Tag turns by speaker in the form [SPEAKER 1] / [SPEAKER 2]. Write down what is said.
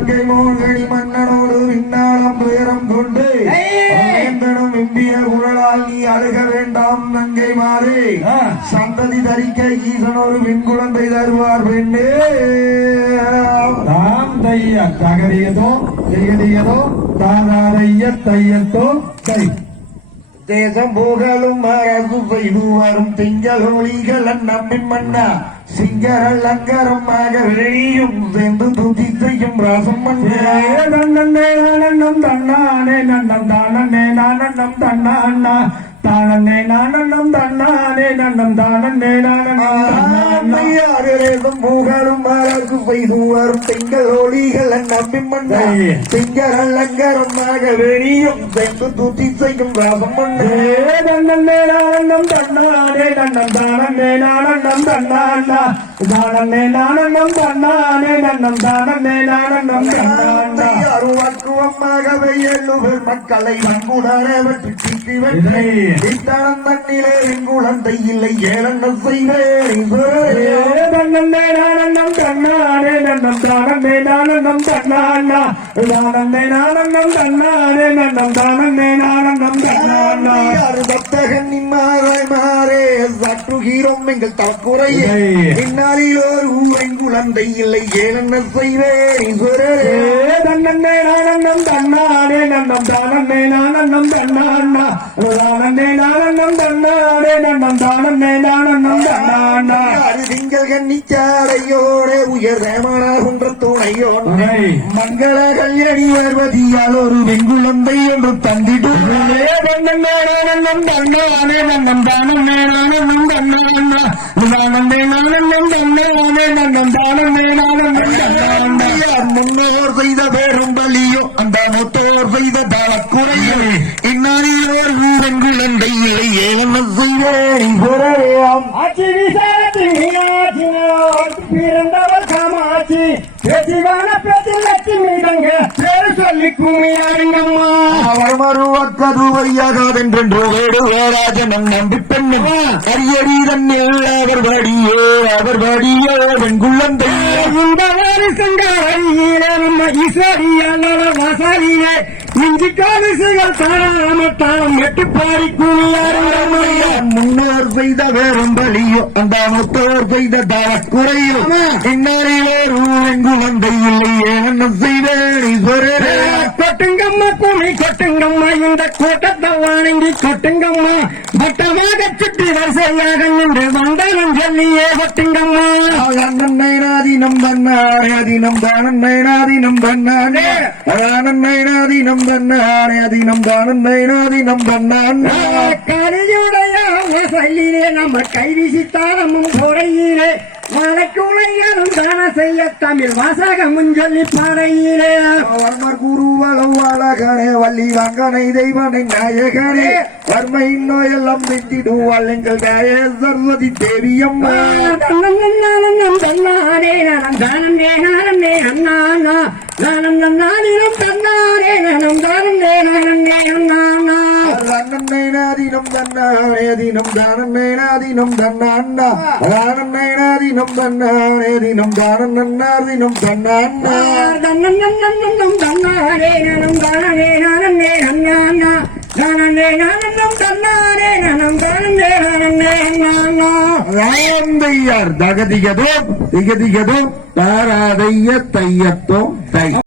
[SPEAKER 1] நங்கை மோகனி மன்னனோடு விண்ணாளம் துயரம் கொண்டு வேந்தனும் எம்பிய குரலால் நீ அழுக வேண்டாம் நங்கை மாறே. சந்ததி தரிக்க ஈசன் ஒரு பெண் குழந்தை தருவார் பெண்ணே.
[SPEAKER 2] தாம் தைய தகரியதோ திகதியதோ தாதாரைய தையத்தோ கை
[SPEAKER 1] தேசம் புகழும் அரசு செய்து வரும் திங்கள் ஒளிகள் நம்பின் மன்னா. சிங்கரல் அங்கரமாக வெளியும் சேர்ந்து துதி செய்யும் ரசம் மன்னா.
[SPEAKER 2] நன்னே நானண்ணம் தன்னானே நன்னம் தானண்ணே நானண்ணம் தன்னாண்ணா. தானண்ணே நானண்ணம் தன்னானே நன்னம் தானண்ணே நானண்ணம்
[SPEAKER 1] அரசு செய்து வரும் திங்கள் ஒளிகள் நம்பின் மன்னா
[SPEAKER 2] ஐயே.
[SPEAKER 1] சிங்கரல் அங்கரமாக வெளியும் சேர்ந்து துதி செய்யும் ரசம் மன்னா
[SPEAKER 2] நன்னே நானண்ணம் தன்னானே நன்னம் தானண்ணே நானண்ணம் தானண்ணே நானண்ணம் தன்னானே நன்னம் நானண்ணம் தன்னாண்ணா
[SPEAKER 1] அருவாக்குவமாகவே எள்ளுவர் மக்களை வன்குணரே வெற்றி தீட்டி வெற்றி. இத்தனம் தன்னிலே என் குழந்தை இல்லை ஏழெண்ண செய்வேன் ஈஸ்வரரே.
[SPEAKER 2] நன்னே நானண்ணம் தன்னானே நன்னம் தன்னானே
[SPEAKER 1] சற்றுகிறோம் எங்கள் தவக்குறையே
[SPEAKER 2] இல்லை.
[SPEAKER 1] பின்னாளில் ஒரு ஊரின் குழந்தை இல்லை. ஏழெண்ண செய்வேன்? ஈஸ்வரரே.
[SPEAKER 2] தன்னே நானண்ணம் தன்னானே நன்னம் தானண்ணே நானண்ணம் தன்னாண்ணா தானண்ணே நானண்ணம் தன்னானே நன்னம் தானண்ணே நானண்ணம் தன்னாண்ணா
[SPEAKER 1] அரு திங்கள் கன்னிச்சாலையோட உயர் ரேமனாகுன்ற துணையோன். மங்கள கல்யாணி வருவதியால் ஒரு வெங்குழந்தை என்று தந்திட்டு
[SPEAKER 2] தன்னே நானண்ணம் தன்னானே நன்னம் தானண்ணே நானண்ணம் தன்னானே நன்னம்
[SPEAKER 1] செய்த பேரும் பலியோ அந்த மூத்தோர் செய்த தவக்குறையோ இன்னாரியோர் ஊரன் குழந்தை இல்லை ஏவன செய்வேன் ஈஸ்வரரேயாம்.
[SPEAKER 2] ஆட்சி நீயாச்சினோர் பிறந்தவர் காமாட்சி. பேச்சிவான பேச்சில் லட்சுமி தங்க சொல்லி கும்மியாருங்கம்மா
[SPEAKER 1] அவர் மறுவர் கருவையாகாதென்றென்று வேடுவராஜனம் நம்பி பெண்ணும் கரியடி தன்னில் அவர் வடியோ அவர் வடியோ வெண் குழந்தை
[SPEAKER 2] இந்த வாரிசங்காரியிலும் ஈஸ்வரியான வாசாலியே இஞ்சி காலிசுகள் தாராமட்டாம் எட்டு பாரி கும்மியாருங்கம்மா
[SPEAKER 1] முன்னோர் செய்த வேறும் பலியோ அந்த முத்தோர் செய்த தவக்குறையோ இன்னாரியோர் ஊரன் குழந்தை இல்லை என்ன செய்வேன்
[SPEAKER 2] கொட்டுங்கம்மா பூமி கொட்டுங்கம்மா இந்த கோட்டத்தை வணங்கி கொட்டுங்கம்மா. பட்டமாக சுற்றி வரிசையாக நின்று வந்தாலும் சொல்லியே கொட்டுங்கம்மா.
[SPEAKER 1] நன்னேனாதீனம் தன்னானே அதீனம் தானன்னேனாதீனம் தன்னானே நன்னேனாதீனம் தன்னானே அதீனம் தானன்னேனாதீனம் தன்னானே
[SPEAKER 2] கரையுடைய சொல்லிலே நம்ம கைவிசி தாரமும் குறையிலே மலைக்குளையாலும் தான செய்ய தமிழ் வாசகமும் சொல்லி பாறையிலே
[SPEAKER 1] வர்மர் குருவளம் அழகனே வள்ளி ரங்கனை தெய்வனை நாயகனே வர்மை நோயெல்லாம் வெற்றிடுவாள் எங்கள் தாயே சரஸ்வதி தேவியம்மா.
[SPEAKER 2] தன்னன்னானந்தம் தன்னாரே நனம் தானந்தே நானந்தே அண்ணானா நானந்தம் நானினம் தன்னாரே நனம் தானந்தே நானந்தே அண்ணானா
[SPEAKER 1] நன்னேனாதீனம் தன்னானே தினம் தானன்னேனாதீனம் தன்னான்னா. தானன்னேனாதீனம் தன்னானே தினம் தானன்னாதீனம் தன்னான்னா.
[SPEAKER 2] நனம் தானந்தே நானந்தே அண்ணானா
[SPEAKER 1] ராந்தையார் தகதிகதோ திகதிகதோ தாராதைய தையத்தோ தை.